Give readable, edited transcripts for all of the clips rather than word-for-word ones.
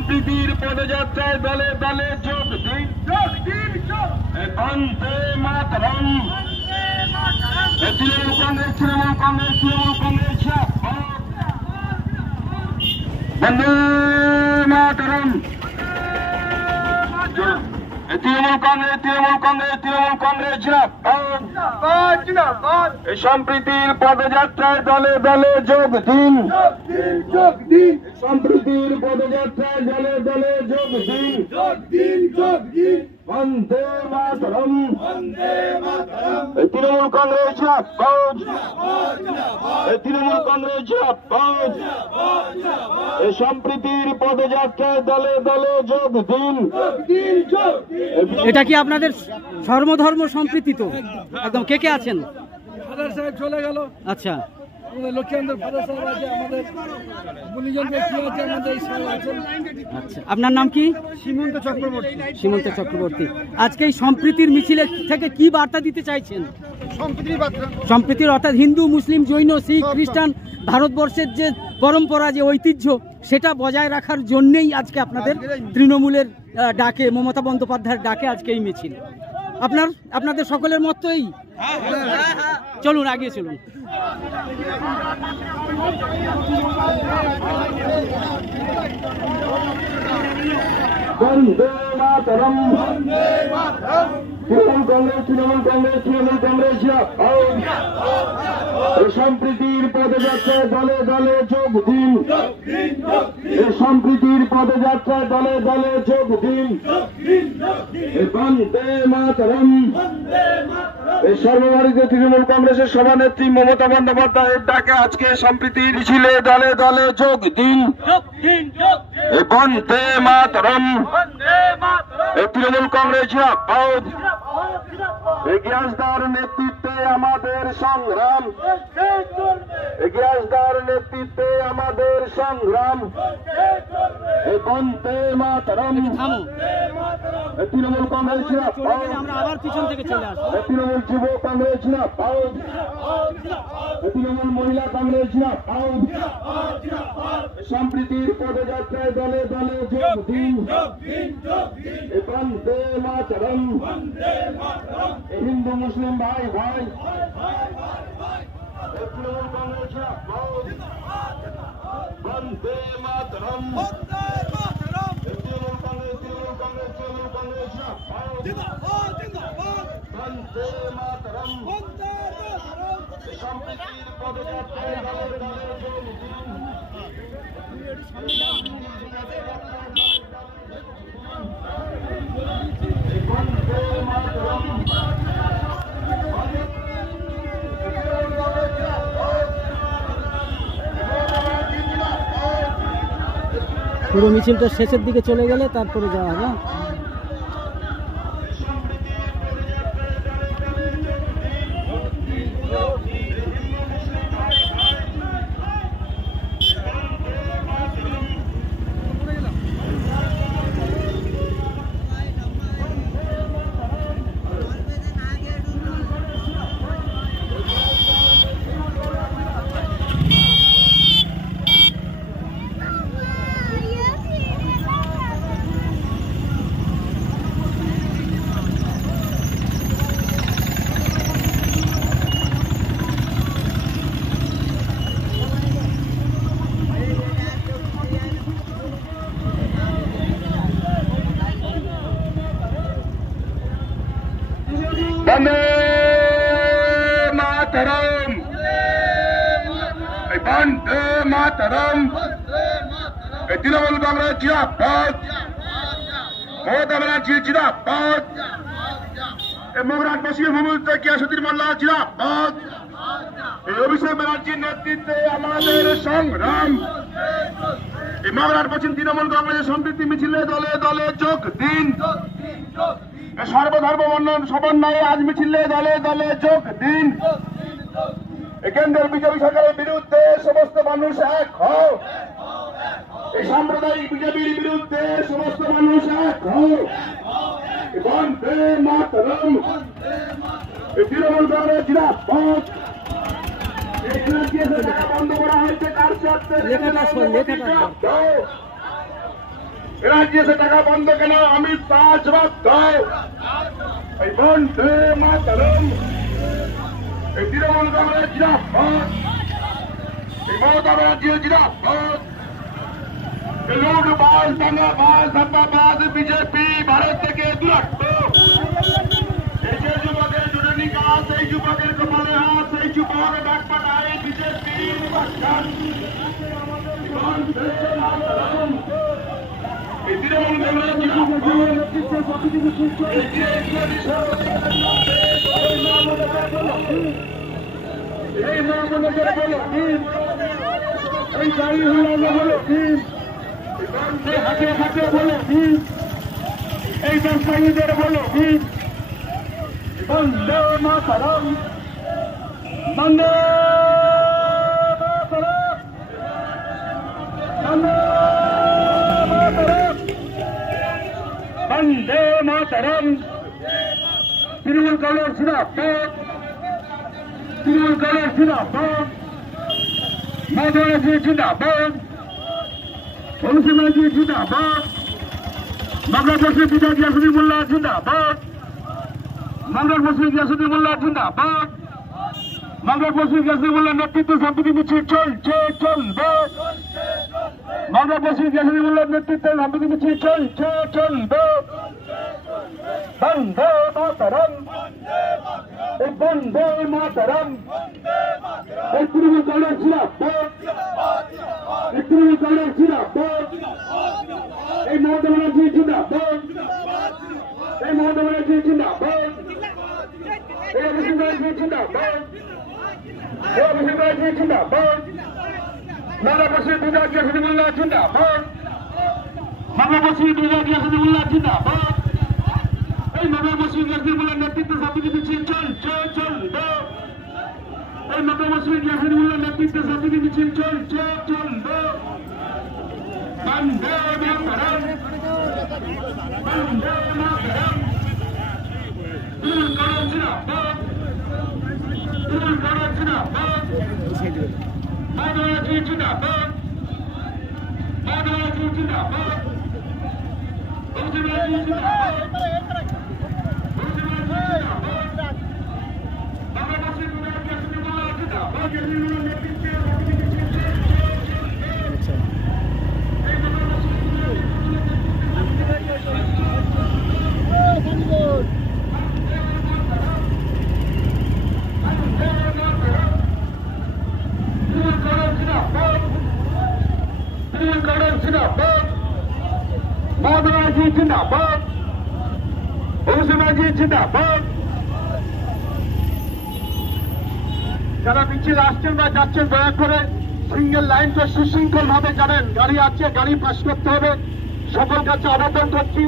সম্প্রীতির পদযাত্রায় দলে দলে যোগ দিন। বন্দে মাতরম। তৃণমূল কংগ্রেস তৃণমূল কংগ্রেস তৃণমূল কংগ্রেস বন্দে মাতরম। তৃণমূল কংগ্রেস তৃণমূল কংগ্রেস তৃণমূল কংগ্রেস সম্প্রীতির পদযাত্রায় দলে দলে যোগ দিন। সম্প্রীতির পদযাত্রায় দলে দলে যোগ দিন। বন্দে মাতরম। তৃণমূল কংগ্রেস তৃণমূল কংগ্রেস সম্প্রীতির পদযাত্রায় দলে দলে যোগ দিন। এটা কি আপনাদের সর্বধর্ম সম্প্রীতি? তো একদম কে কে আছেন? ফাদার সাহেব চলে গেল। আচ্ছা, আমাদের লক্ষ্মীন্দর ফাদার সাহেব আছে, আমাদের গুণীজন ব্যক্তি আছে, আমাদের এই সাহেব আছেন। আচ্ছা, আপনার নাম কি? সীমন্ত চক্রবর্তী। সীমন্ত চক্রবর্তী। আজকে এই সম্প্রীতির মিছিলে থেকে কি বার্তা দিতে চাইছেন? সম্প্রীতির বার্তা। সম্প্রীতির অর্থাৎ হিন্দু মুসলিম জৈন শিখ খ্রিস্টান ভারতবর্ষের যে পরম্পরা যে ঐতিহ্য সেটা বজায় রাখার জন্যেই আজকে আপনাদের তৃণমূলের ডাকে, মমতা বন্দ্যোপাধ্যায়ের ডাকে আজকে এই মিছিল। আপনাদের সকলের মত তো এই? চলুন আগিয়ে চলুন। বন্দে মাতরম। তৃণমূল কংগ্রেস তৃণমূল কংগ্রেস তৃণমূল কংগ্রেস সম্প্রীতির পদযাত্রায় দলে দলে যোগ দিন। সম্প্রীতির পদযাত্রায় দলে দলে যোগ দিন। বন্দে মাতরম। সর্বভারতীয় তৃণমূল কংগ্রেসের সভানেত্রী মমতা বন্দ্যোপাধ্যায়ের ডাকে আজকে সম্প্রীতির মিছিলে দলে দলে যোগ দিন। বন্দে মাতরম। তৃণমূল কংগ্রেস এগিয়াসদার নেতৃত্বে আমাদের সংগ্রাম। এগিয়াসদার নেতৃত্বে আমাদের সংগ্রাম। বন্দে মাতরম। তৃণমূল কংগ্রেস আমরা আবার পিছন থেকে চলে আসবো। তৃণমূল যুব কংগ্রেস তৃণমূল মহিলা কংগ্রেস সম্প্রীতির পদযাত্রায় দলে দলে যোগ দিন। বন্দে মাতরম। হিন্দু মুসলিম ভাই ভাই তৃণমূল কংগ্রেস বন্দে মাতরম। তৃণমূল কংগ্রেস তৃণমূল কংগ্রেস তৃণমূল কংগ্রেস বন্দে মাতরম। সম্প্রীতির পদযাত্রায় দলে দলে যোগ দিন। বন্দে মাতরম। পুরো মিছিলটা শেষের দিকে চলে গেলে তারপরে যাওয়া হবে। বন্দে মাতরম। বন্দে মাতরম। তৃণমূল কংগ্রেস জিন্দাবাদ। মমতা ব্যানার্জি জিন্দাবাদ। মগরাটবাসী ভূমিত কিয়াসুদ্দিন মোল্লা জিন্দাবাদ। অভিষেক ব্যানার্জির নেতৃত্বে আমাদের সংগ্রাম। মগরাটবাসী তৃণমূল কংগ্রেসের সম্প্রীতি মিছিলে দলে দলে যোগ দিন। সর্বধর্ম সমন্বয়ে আজ মিছিলে দলে দলে যোগ দিন। কেন্দ্রের বিজেপি সরকারের বিরুদ্ধে সমস্ত মানুষ এক হও। এই সাম্প্রদায়িক বিজেপির বিরুদ্ধে সমস্ত মানুষ এক হও। বন্দে মাতরম। তৃণমূল কংগ্রেস জিন্দাবাদ। বন্ধ করা হয়েছে কার স্বার্থে? রাজ্যে এসে টাকা বন্ধ কেন? অমিত শাহ জবাব দাও। এই বন্দে মাতরম, এই তৃণমূল কংগ্রেস জিন্দাবাদ, এই মমতা ব্যানার্জি জিন্দাবাদ, এই লুটবাজ, দাঙ্গাবাজ, ধাপ্পাবাজ বিজেপি ভারত থেকে দূরত্ব। এই যে যুবকের দুর্নীতি কাজ, এই যুবকের কপালে হাত, সেই যুবক ব্যাকপাটায় বিজেপি নির্বাচন। বন্দে মাতরম, এই তৃণমূল কংগ্রেস জিন্দাবাদ, এই মহামন্ত্রী বলো এই গাড়ি হুলানো বলো এই হাতে হাতে বলো এই ব্যবসায়ীদের বলো বন্দে মাতরম, বন্দে মাতরম, বন্দে মাতরম, বন্দে মাতরম। তৃণমূল কংগ্রেস জিন্দাবাদ, তৃণমূল কংগ্রেস জিন্দাবাদ, মমতা ব্যানার্জি জিন্দাবাদ, অভিষেক ব্যানার্জি জিন্দাবাদ, বাংলাদেশের পিতা গিয়াসুদ্দিন মোল্লা জিন্দাবাদ, বাংলাদেশের গিয়াসুদ্দিন মোল্লা জিন্দাবাদ, বাংলাদেশের গিয়াসুদ্দিন মোল্লার নেতৃত্বে শান্তি মিছিল চলছে চলবে, বাংলাদেশের গিয়াসুদ্দিন মোল্লার নেতৃত্বে শান্তি মিছিল চলছে চলবে। বন্দে মাতরম, এই বন্দে মাতরম, এই তৃণমূল কংগ্রেস জিন্দাবাদ, এই তৃণমূল কংগ্রেস জিন্দাবাদ, এই মমতা ব্যানার্জি জিন্দাবাদ, এই মমতা ব্যানার্জি জিন্দাবাদ, এই অভিষেক ব্যানার্জি জিন্দাবাদ, এই অভিষেক ব্যানার্জি জিন্দাবাদ, বাংলাদেশের পিতা গিয়াসুদ্দিন মোল্লা জিন্দাবাদ, বাংলাদেশের পিতা গিয়াসুদ্দিন মোল্লা জিন্দাবাদ, এই বাংলাদেশের গিয়াসুদ্দিন মোল্লার নেতৃত্বে শান্তি মিছিল চলছে চলবে, এই বাংলাদেশের গিয়াসুদ্দিন মোল্লার নেতৃত্বে শান্তি মিছিল চলছে চলবে। বন্দে মাতরম, বন্দে মাতরম, তৃণমূল কংগ্রেস জিন্দাবাদ, তৃণমূল কংগ্রেস জিন্দাবাদ, মমতা ব্যানার্জি জিন্দাবাদ, মমতা ব্যানার্জি জিন্দাবাদ, অভিষেক ব্যানার্জি জিন্দাবাদ, অভিষেক ব্যানার্জি জিন্দাবাদ, বাংলাদেশের পিতা গিয়াসুদ্দিন মোল্লা জিন্দাবাদ, গিয়াসুদ্দিন মোল্লার নেতৃত্বে শান্তি মিছিল চলছে। জিন্দাবাদ, অভিষেক ব্যানার্জি জিন্দাবাদ। যারা মিছিল আসছেন বা যাচ্ছেন দয়া করে সিঙ্গেল লাইন তো সুশৃঙ্খল ভাবে জানেন, গাড়ি আছে গাড়ি পাস করতে হবে, সকল কাছে আবেদন করছি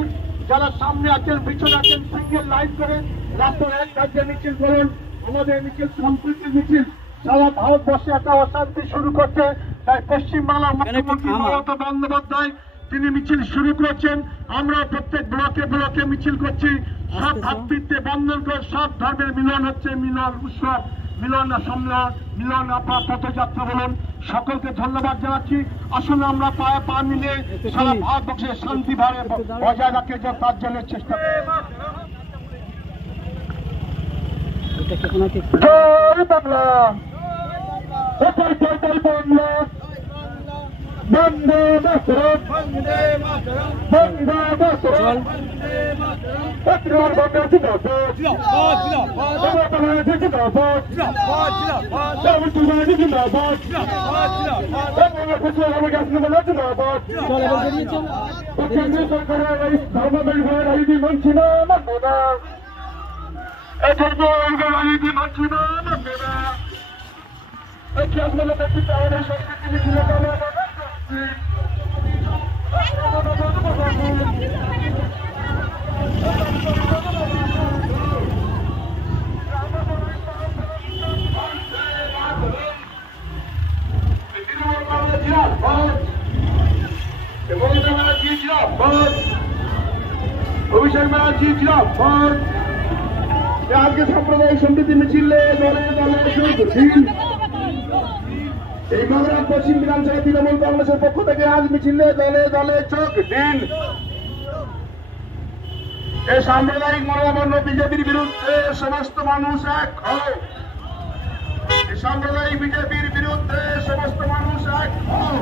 যারা সামনে আছেন পিছনে আছেন সিঙ্গেল লাইন করে রাস্তার এক কাজে মিছিল করুন। আমাদের মিছিল সম্প্রীতির মিছিল, সারা ভারতবর্ষে একটা অশান্তি শুরু করছে, তাই পশ্চিমবাংলার মুখ্যমন্ত্রী মমতা বন্দ্যোপাধ্যায় তিনি মিছিল শুরু করছেন। আমরা প্রত্যেক ব্লকে ব্লকে মিছিল করছি, সব ভাতৃত্বে বন্ধন করে সব ধর্মের মিলন হচ্ছে, মিলন উৎসব, মিলন সম্মেলন, মিলন পথযাত্রা বলুন। সকলকে ধন্যবাদ জানাচ্ছি। আসুন আমরা পায়ে পা মিলে সারা ভারতবর্ষের শান্তি বজায় রাখে তার জন্য চেষ্টা করি। জয় বাংলা, জয় জয় জয় বাংলা, বন্দে মাতরম, বন্দে মাতরম, বন্দে মাতরম, তৃণমূল কংগ্রেস জিন্দাবাদ, জিন্দাবাদ, জিন্দাবাদ, মমতা ব্যানার্জি জিন্দাবাদ, জিন্দাবাদ, জিন্দাবাদ, অভিষেক ব্যানার্জি জিন্দাবাদ, জিন্দাবাদ, জিন্দাবাদ, বাংলাদেশের গিয়াসুদ্দিন মোল্লা জিন্দাবাদ। কেন্দ্রীয় সরকারের এই ধর্মদায়ী রাজনীতি মানছি না, মানবো না, এই ধর্মীয় রাজনীতি মানছি না, মানবো না। এই খেয়াল নেতৃত্বে আমাদের সংস্কৃতি মিছিল অভিষেক ব্যানার্জি জিন্দাবাদ। আজকে সাম্প্রদায়িক সম্প্রীতি মিছিলে দলে দলে যোগদান, এই মগরাম পশ্চিম বিধানসভা তৃণমূল কংগ্রেসের পক্ষ থেকে আজ মিছিলে দলে দলে যোগ দিন। এই সাম্প্রদায়িক মনোভাবাপন্ন বিজেপির বিরুদ্ধে সমস্ত মানুষ এক হও। এই সাম্প্রদায়িক বিজেপির বিরুদ্ধে সমস্ত মানুষ এক হও।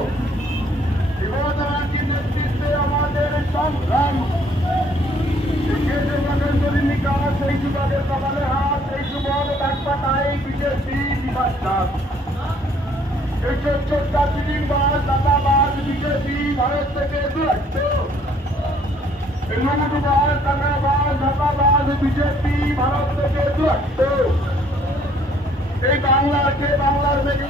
মমতা ব্যানার্জির নেতৃত্বে আমাদের সংগ্রাম। সেই যুবকের কপালে হাত, সেই যুবক ডাকপাতায় বিজেপি বিভাগ। এই চোদ্দটা চিনিবাজ দাতাবাজ বিজেপি ভারত থেকে দূরত্ব। এই নমুবাজ দাতাবাজ ধাতাবাজ বিজেপি ভারত থেকে দূরত্ব। এই বাংলার মেঘে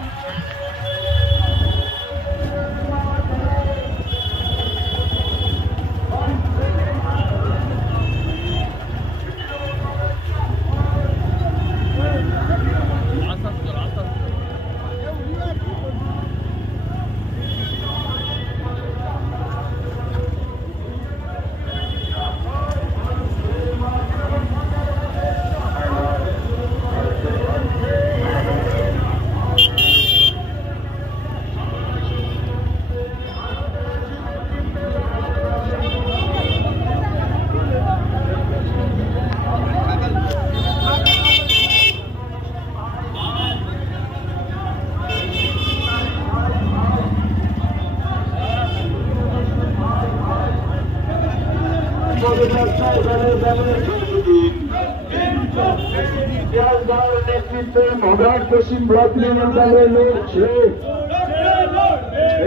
নেতৃত্বে মগরাট পশ্চিম ব্লক তৃণমূল কংগ্রেস লড়ছে।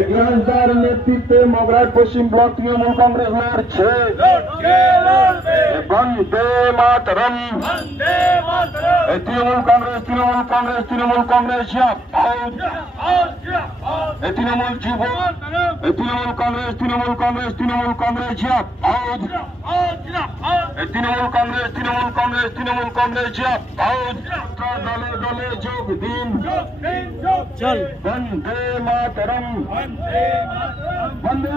গ্রান্তার নেতৃত্বে মগরাট পশ্চিম ব্লক তৃণমূল কংগ্রেস লড়ছে। বন্দে মাতরম। তৃণমূল কংগ্রেস তৃণমূল কংগ্রেস তৃণমূল যুব তৃণমূল কংগ্রেস তৃণমূল কংগ্রেস তৃণমূল কংগ্রেস দলে দলে যোগ দিন। চল বন্দে মাতরম। বন্দে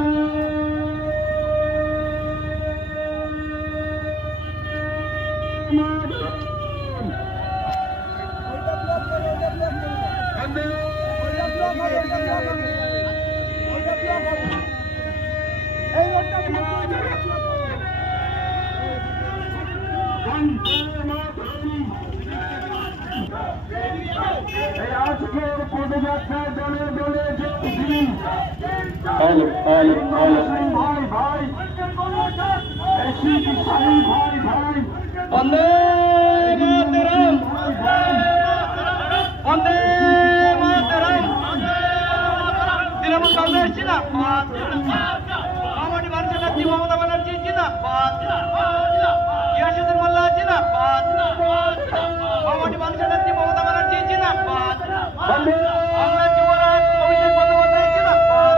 আজকের পদযাত্রায় দলে দলে যোগ দিন। ভাই ভাই ভাই ভাই বন্দে মাতরম। বন্দে মাতরম। তৃণমূল কংগ্রেস জিন্দাবাদ। মামাটি মানুষের নেত্রী মমতা ব্যানার্জি জিন্দাবাদ। ইয়াসুদ্দিন মোল্লা জিন্দাবাদ। মামাটি মানুষের নেত্রী মমতা ব্যানার্জি জিন্দাবাদ। বাংলা যুবরাজ অভিষেক বন্দ্যোপাধ্যায় জিন্দাবাদ।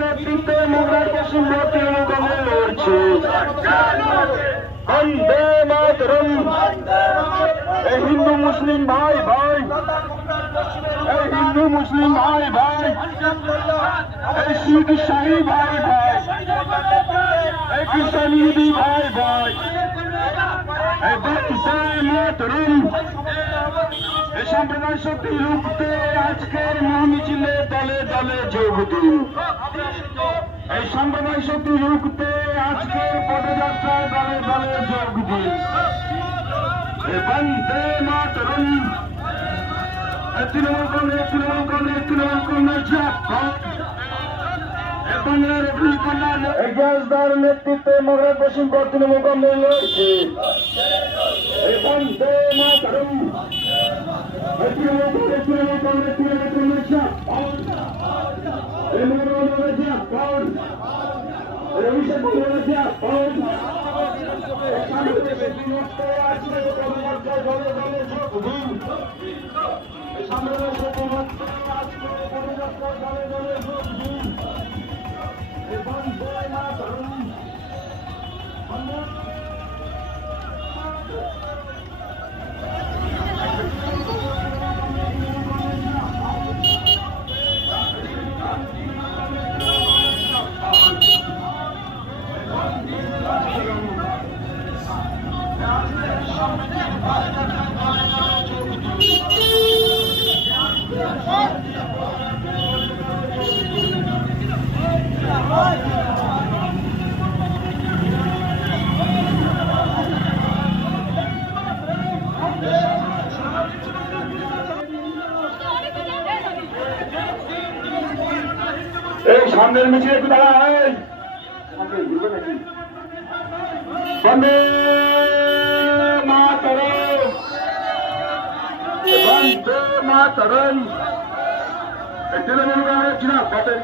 নেতৃত্বে মগরাট পশ্চিম ব্লক তৃণমূল কংগ্রেস লড়ছে। বন্দে মাতরম। এই হিন্দু মুসলিম ভাই ভাই, এই হিন্দু মুসলিম ভাই ভাই, এই শিখ শাহী ভাই ভাই, এই খ্রিস্টান ইহুদি ভাই ভাই, এই বন্দে মাতরম। এই সাম্প্রদায়িক শক্তি রুখতে আজকের মহামিছিলে দলে দলে যোগ দিন। এই সাম্প্রদায়িক শক্তি রুখতে আজকের পদযাত্রায় দলে দলে যোগ দিন। বন্দে মাতরম। তৃণমূল কংগ্রেস নেতৃত্বে মগরাট পশ্চিম ব্লক তৃণমূল কংগ্রেস লড়ছে। বন্দে মাতরম। তৃণমূল কংগ্রেস অভিষেক এই সামনের মিছিল একটু দাঁড়ায় বন্দে মাতরম বন্দে মাতরম তৃণমূল কংগ্রেস না বাতের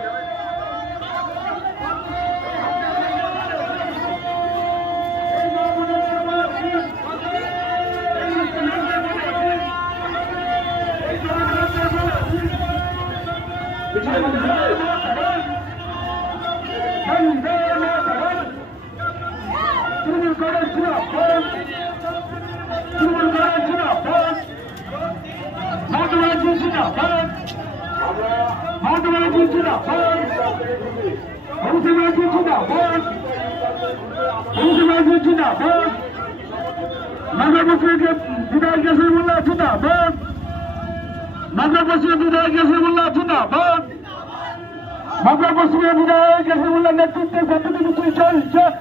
নেতৃত্বে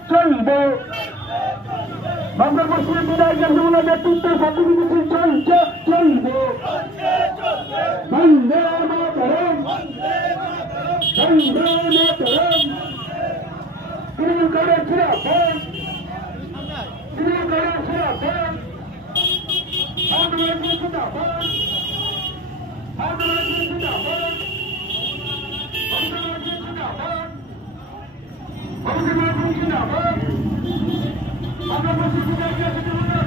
চলবে বাংলা পশ্চিমের বিদায় জাতীয় নেতৃত্বে চলবে বন্দে মাতরম বন্দে মাতরম তৃণমূল কংগ্রেস জিন্দাবাদ তৃণমূল কংগ্রেস জিন্দাবাদ আন্দোলন জিন্দাবাদ আন্দোলন জিন্দাবাদ আন্দোলন জিন্দাবাদ আন্দোলন জিন্দাবাদ বাংলা পশ্চিমের বিদায় জাতীয়